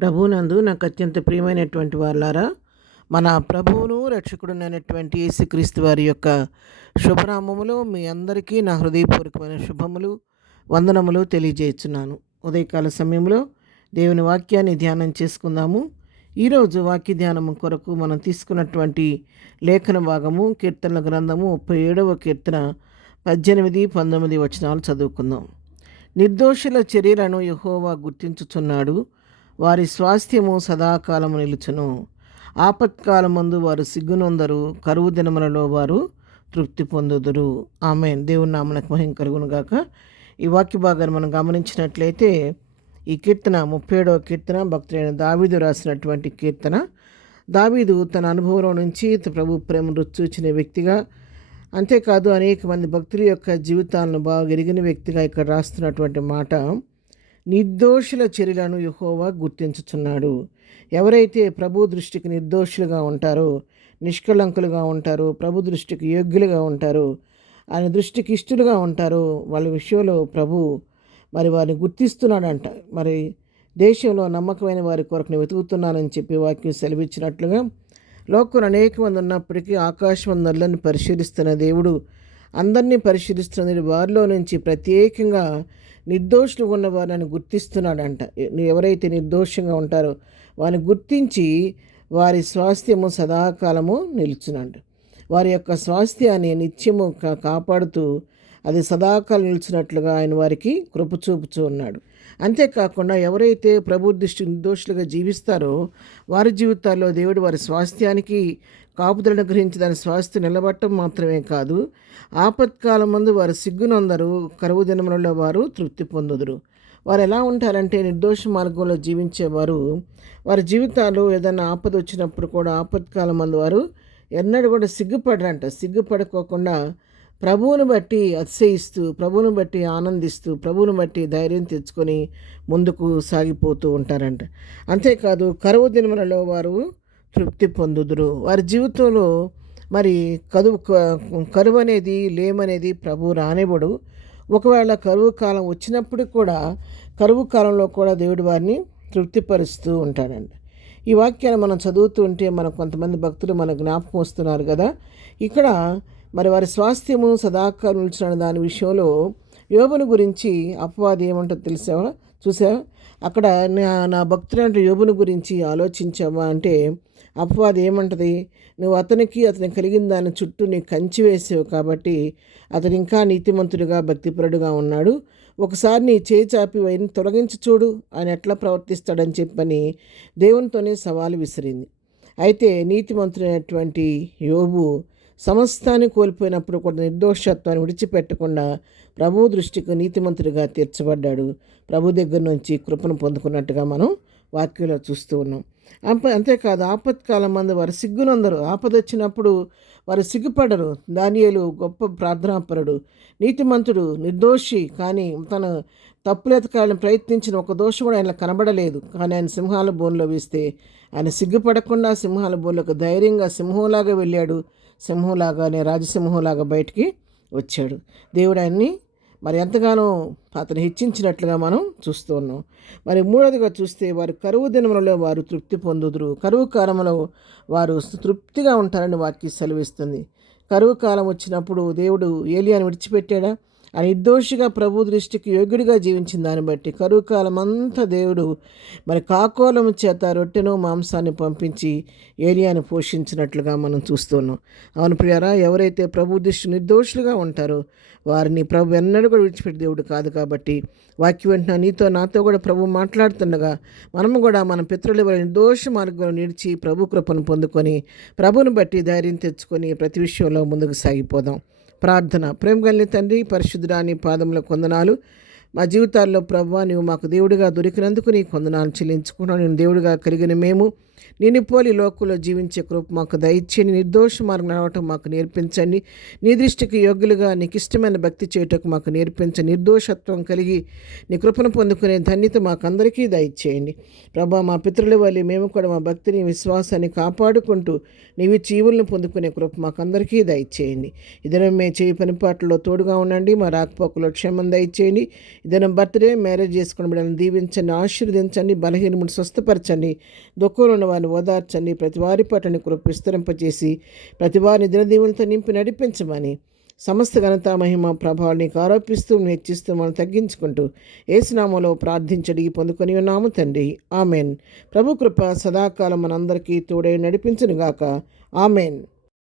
ప్రభువునందు నాకు అత్యంత ప్రియమైనటువంటి వారులారా, మన ప్రభువును రక్షకుడునైనటువంటి యేసుక్రీస్తు వారి యొక్క శుభనామములో మీ అందరికీ నా హృదయపూర్వకమైన శుభములు, వందనములు తెలియజేస్తున్నాను. ఉదయకాల సమయంలో దేవుని వాక్యాన్ని ధ్యానం చేసుకుందాము. ఈరోజు వాక్య ధ్యానము కొరకు మనం తీసుకున్నటువంటి లేఖన భాగము కీర్తనల గ్రంథము 37వ కీర్తన 18, 19 వచనాలు చదువుకుందాం. నిర్దోషుల చర్యలను యెహోవా గుర్తించుచున్నాడు, వారి స్వాస్థ్యము సదాకాలము నిలుచును. ఆపత్కాలమందు వారు సిగ్గునొందరు, కరువు దినములలో వారు తృప్తి పొందుదురు. ఆమేన్. దేవుని నామమునకు మహిమ కలుగును గాక. ఈ వాక్య భాగాన్ని మనం గమనించినట్లయితే ఈ కీర్తన 37వ కీర్తన భక్తుడైన దావీదు రాసినటువంటి కీర్తన. దావీదు తన అనుభవంలో నుంచి ప్రభు ప్రేమను రుచి చూచిన వ్యక్తిగా, అంతేకాదు అనేక మంది భక్తుల యొక్క జీవితాలను బాగా ఎరిగిన వ్యక్తిగా ఇక్కడ రాస్తున్నటువంటి మాట, నిర్దోషుల చర్యలను యెహోవా గుర్తించుచున్నాడు. ఎవరైతే ప్రభు దృష్టికి నిర్దోషులుగా ఉంటారో, నిష్కళంకులుగా ఉంటారో, ప్రభు దృష్టికి యోగ్యులుగా ఉంటారో, ఆయన దృష్టికి ఇష్టలుగా ఉంటారో, వాళ్ళ విషయంలో ప్రభు వారిని గుర్తిస్తున్నాడంట. దేశంలో నమ్మకమైన వారి కొరకు వెతుకుతున్నానని చెప్పి వాక్యం సెలవిచ్చినట్లుగా, లోకంలో అనేక మంది ఉన్నప్పటికీ ఆకాశం నల్లని పరిశీలిస్తున్న దేవుడు అందరినీ పరిశీలిస్తున్నది. వారిలో నుంచి ప్రత్యేకంగా నిర్దోషులు ఉన్న వారిని గుర్తిస్తున్నాడంట. ఎవరైతే నిర్దోషంగా ఉంటారో వారిని గుర్తించి వారి స్వాస్థ్యము సదాకాలము నిలుచునంట. వారి యొక్క స్వాస్థ్యాన్ని నిత్యము కాపాడుతూ అది సదాకాలం నిలిచినట్లుగా ఆయన వారికి కృప చూపుతూ ఉన్నాడు. అంతేకాకుండా ఎవరైతే ప్రభు దృష్టి నిర్దోషులుగా జీవిస్తారో వారి జీవితాల్లో దేవుడు వారి స్వాస్థ్యానికి కాపుదలను గ్రహించి దాని స్వాస్థ్యం నిలబట్టడం మాత్రమే కాదు, ఆపత్కాలం ముందు వారు సిగ్గునందరు, కరువు దినములలో వారు తృప్తి పొందుదురు. వారు ఎలా ఉంటారంటే, నిర్దోష మార్గంలో జీవించేవారు వారి జీవితాల్లో ఏదైనా ఆపద వచ్చినప్పుడు కూడా ఆపత్కాలం మందు వారు ఎన్నడూ కూడా సిగ్గుపడరంట. సిగ్గుపడుకోకుండా ప్రభువును బట్టి అతిశయిస్తూ, ప్రభువును బట్టి ఆనందిస్తూ, ప్రభువును బట్టి ధైర్యం తెచ్చుకొని ముందుకు సాగిపోతూ ఉంటారంట. అంతేకాదు కరువు దినములలో వారు తృప్తి పొందుదురు. వారి జీవితంలో కరువు అనేది, లేమనేది ప్రభు రానివ్వడు. ఒకవేళ కరువు కాలం వచ్చినప్పుడు కూడా, కరువు కాలంలో కూడా దేవుడు వారిని తృప్తిపరుస్తూ ఉంటాడంట. ఈ వాక్యాన్ని మనం చదువుతూ ఉంటే కొంతమంది భక్తులు మన జ్ఞాపకం వస్తున్నారు కదా. ఇక్కడ వారి స్వాస్థ్యము సదాకాలం నిలిచిన దాని విషయంలో యోబును గురించి అపవాది ఏమంటుందో చూసావా? అక్కడ నా భక్తుడంటే యోబును గురించి ఆలోచించావా అంటే అపవాది ఏమంటది, నువ్వు అతని కలిగిన దాని చుట్టూ నీ కంచి వేసావు కాబట్టి అతను ఇంకా నీతిమంతుడిగా భక్తిపరుడుగా ఉన్నాడు. ఒకసారి నీ చేయి చాపి వైని తొలగించి చూడు, ఆయన ఎట్లా ప్రవర్తిస్తాడని చెప్పని దేవునితోనే సవాలు విసిరింది. అయితే నీతిమంతుడైనటువంటి యోబు సమస్తాన్ని కోల్పోయినప్పుడు కూడా నిర్దోషత్వాన్ని విడిచిపెట్టకుండా ప్రభు దృష్టికి నీతిమంతుడిగా తీర్చబడ్డాడు. ప్రభు దగ్గర నుంచి కృపను పొందుకున్నట్టుగా మనం వాక్యంలో చూస్తూ ఉన్నాం. అంతేకాదు ఆపత్కాలం మందు వారు సిగ్గునందరు. ఆపద వచ్చినప్పుడు వారు సిగ్గుపడరు. దానియేలు గొప్ప ప్రార్థనాపరుడు, నీతిమంతుడు, నిర్దోషి. కానీ తన తప్పులెతకాలని ప్రయత్నించిన ఒక దోషం కూడా ఆయన కనబడలేదు. కానీ ఆయన సింహాల బోన్లో వేస్తే ఆయన సిగ్గుపడకుండా సింహాల బోన్లోకి ధైర్యంగా సింహంలాగా వెళ్ళాడు. సింహంలాగానే, రాజసింహంలాగా బయటికి వచ్చాడు. దేవుడు ఆయన్ని ఎంతగానో అతను హెచ్చించినట్లుగా మనం చూస్తూ ఉన్నాం. మూడవదిగా చూస్తే వారు కరువు దినములలో వారు తృప్తి పొందుదురు. కరువు కాలంలో వారు తృప్తిగా ఉంటారని వాక్యం సెలవిస్తుంది. కరువు కాలం వచ్చినప్పుడు దేవుడు ఏలియాను విడిచిపెట్టాడా? ఆ నిర్దోషిగా ప్రభు దృష్టికి యోగ్యుడిగా జీవించిన దాన్ని బట్టి కరువు కాలం అంతా దేవుడు కాకోలము చేత రొట్టెను మాంసాన్ని పంపించి ఏలియాను పోషించినట్లుగా మనం చూస్తున్నాం. అవును ప్రియారా, ఎవరైతే ప్రభు దృష్టి నిర్దోషులుగా ఉంటారో వారిని ప్రభు ఎన్నడూ కూడా విడిచిపెట్టే దేవుడు కాదు. కాబట్టి వాక్యం వెంటనే నీతో నాతో కూడా ప్రభు మాట్లాడుతుండగా మనము కూడా మన పితరుల నిర్దోష మార్గంలో నిలిచి ప్రభు కృపను పొందుకొని ప్రభుని బట్టి ధైర్యం తెచ్చుకొని ప్రతి విషయంలో ముందుకు సాగిపోదాం. ప్రార్థన. ప్రేమ కలిగిన తండ్రి, పరిశుద్ధుడా, నీ పాదముల కొందనాలు. మా జీవితాల్లో ప్రభువా, నీవు మాకు దేవుడిగా దొరికినందుకు నీ కొందనాలు చెల్లించుకున్నాను. నేను దేవుడిగా కలిగిన మేము నిన్ను పోలి లోకంలో జీవించే కృప మాకు దయచేయండి. నిర్దోష మార్గం నడవటం మాకు నేర్పించండి. నీ దృష్టికి యోగ్యులుగా నీకు ఇష్టమైన భక్తి చేయటకు మాకు నేర్పించండి. నిర్దోషత్వం కలిగి నీ కృపను పొందుకునే ధన్యత మాకందరికీ దయచేయండి. ప్రభా, మా పితరుల వల్ల మేము కూడా మా భక్తిని విశ్వాసాన్ని కాపాడుకుంటూ నీవి జీవులను పొందుకునే కృప మాకందరికీ దయచేయండి. ఇదనం మే చేయి పనిపాట్లలో తోడుగా ఉండండి. మా రాకపోకలో క్షేమం దయచేయండి. ఇదనం బర్త్డే మ్యారేజ్ చేసుకుని బిడ్డలను దీవించండి, ఆశీర్వదించండి, బలహీనమును స్వస్థపరచండి, దుఃఖంలో ఉన్న వారిని ఓదార్చండి, ప్రతి వారి పట్ల కృప విస్తరింపచేసి ప్రతి వారిని దినదీవులతో నింపి నడిపించమని సమస్త ఘనత మహిమ ప్రభావాలు నీకు ఆరోపిస్తూ హెచ్చిస్తూ మనం తగ్గించుకుంటూ ఏసునామలో ప్రార్థించడి పొందుకొని ఉన్నాము తండ్రి. ఆమెన్. ప్రభు కృప సదాకాలం మనందరికీ తోడై నడిపించునుగాక. ఆమెన్.